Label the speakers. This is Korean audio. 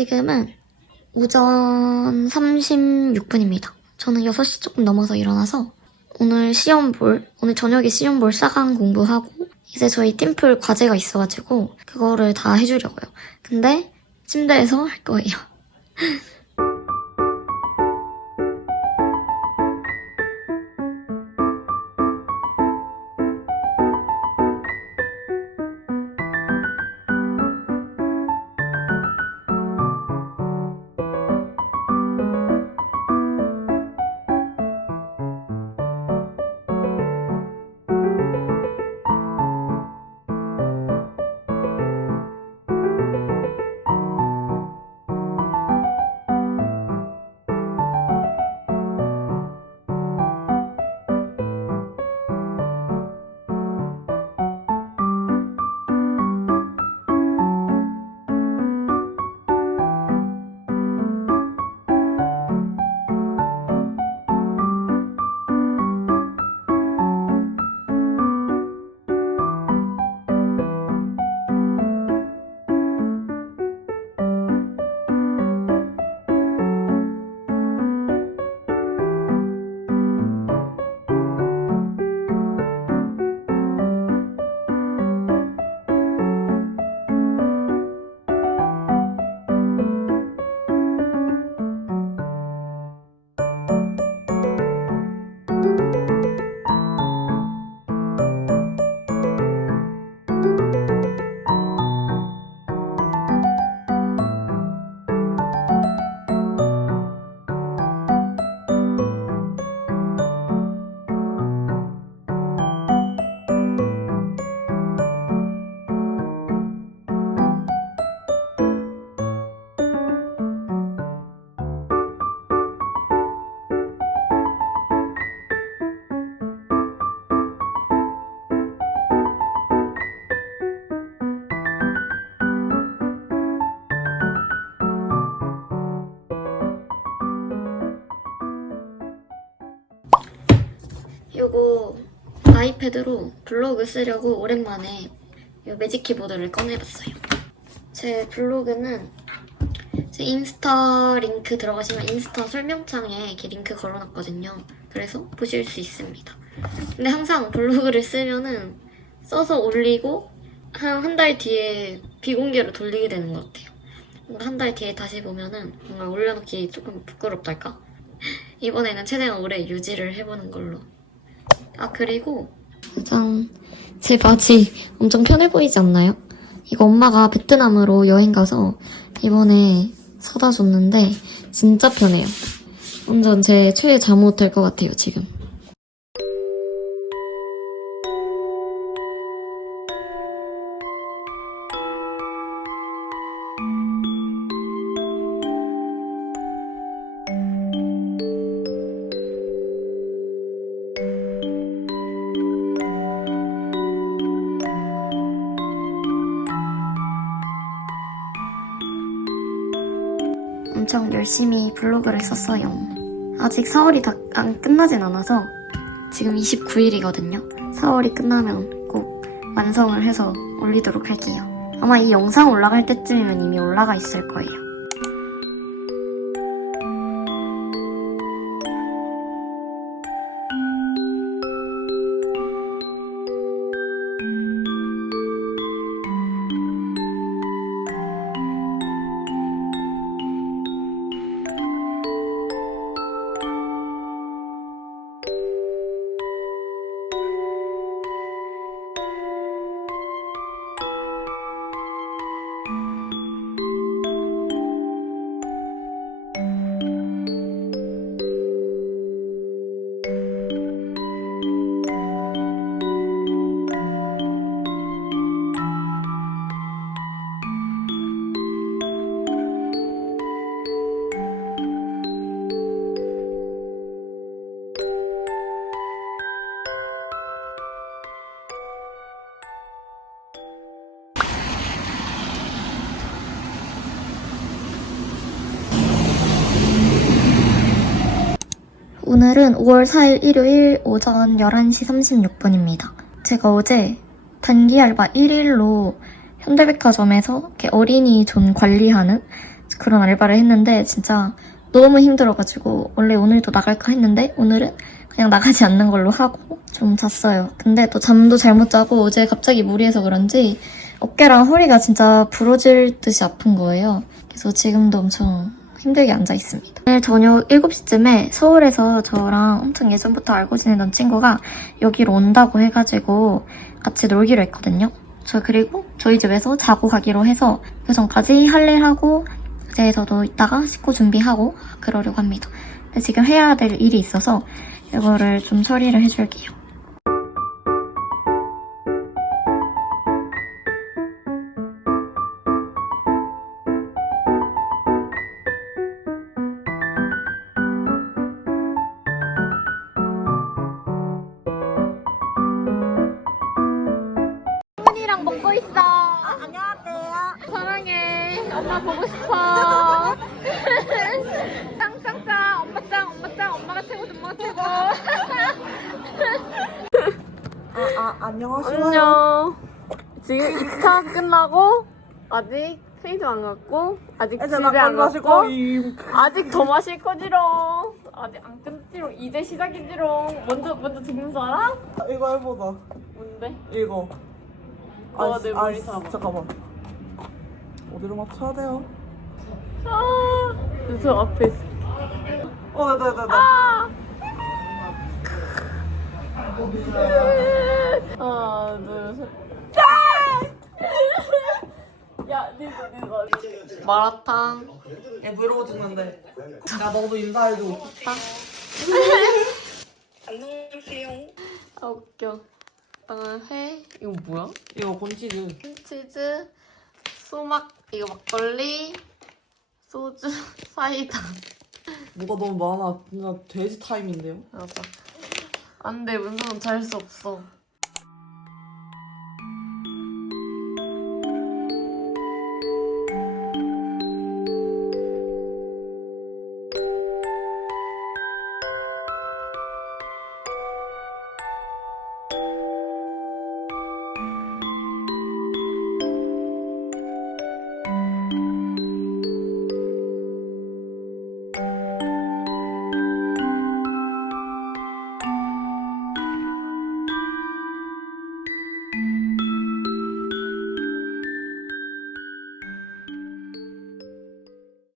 Speaker 1: 지금은 오전 36분입니다. 저는 6시 조금 넘어서 일어나서 오늘 시험 볼, 오늘 저녁에 시험 볼 싸강 공부하고 이제 저희 팀플 과제가 있어가지고 그거를 다 해주려고요. 근데 침대에서 할 거예요. 패드로 블로그 쓰려고 오랜만에 요 매직 키보드를 꺼내봤어요. 제 블로그는 제 인스타 링크 들어가시면 인스타 설명창에 이렇게 링크 걸어놨거든요. 그래서 보실 수 있습니다. 근데 항상 블로그를 쓰면은 써서 올리고 한 한 달 뒤에 비공개로 돌리게 되는 것 같아요. 한 달 뒤에 다시 보면은 뭔가 올려놓기 조금 부끄럽달까? 이번에는 최대한 오래 유지를 해보는 걸로 아 그리고 짜잔 제 바지 엄청 편해 보이지 않나요? 이거 엄마가 베트남으로 여행 가서 이번에 사다 줬는데 진짜 편해요. 완전 제 최애 잠옷 될 것 같아요 지금. 엄청 열심히 블로그를 썼어요. 아직 4월이 다 안 끝나진 않아서 지금 29일이거든요. 4월이 끝나면 꼭 완성을 해서 올리도록 할게요. 아마 이 영상 올라갈 때쯤이면 이미 올라가 있을 거예요. 오늘은 5월 4일 일요일 오전 11시 36분입니다. 제가 어제 단기 알바 1일로 현대백화점에서 어린이 존 관리하는 그런 알바를 했는데 진짜 너무 힘들어가지고 원래 오늘도 나갈까 했는데 오늘은 그냥 나가지 않는 걸로 하고 좀 잤어요. 근데 또 잠도 잘못 자고 어제 갑자기 무리해서 그런지 어깨랑 허리가 진짜 부러질 듯이 아픈 거예요. 그래서 지금도 엄청 힘들게 앉아 있습니다. 오늘 저녁 7시쯤에 서울에서 저랑 엄청 예전부터 알고 지내던 친구가 여기로 온다고 해가지고 같이 놀기로 했거든요. 저 그리고 저희 집에서 자고 가기로 해서 그 전까지 할 일 하고 이제 저도 이따가 씻고 준비하고 그러려고 합니다. 근데 지금 해야 될 일이 있어서 이거를 좀 처리를 해줄게요.
Speaker 2: 엄마 보고 싶어. 짱짱짱. 엄마 짱, 엄마 짱. 엄마가 최고, 엄마가 최고.
Speaker 3: 아, 안녕하세요.
Speaker 2: 안녕. 지금 2차 끝나고 아직 페이도 안 갔고 아직
Speaker 3: 이제
Speaker 2: 집에 안
Speaker 3: 마실
Speaker 2: 갔고
Speaker 3: 거임.
Speaker 2: 아직 더 마실 거지롱. 아직 안 끝지롱. 이제 시작이지롱. 먼저 먼저 듣는 줄 알아?
Speaker 3: 이거 해보자.
Speaker 2: 뭔데?
Speaker 3: 이거.
Speaker 2: 너가
Speaker 3: 아이씨,
Speaker 2: 내 머리 잡아.
Speaker 3: 잠깐만. 어디로 맞춰야 돼요?
Speaker 2: 아, 저 앞에 있어.
Speaker 3: 어, 네, 네, 네. 네.
Speaker 2: 아! 하나, 둘, 셋. 야, 니도, 니도. 마라탕.
Speaker 3: 얘 브이로그 찍는데. 야, 너도 인사해줘.
Speaker 2: 아, 웃겨. 일단은 회. 이거 뭐야?
Speaker 3: 이거 곤치즈.
Speaker 2: 치즈, 소막, 이거 막걸리, 소주, 사이다.
Speaker 3: 뭐가 너무 많아. 진짜 돼지 타임인데요?
Speaker 2: 맞아. 안 돼, 문서는 잘수 없어.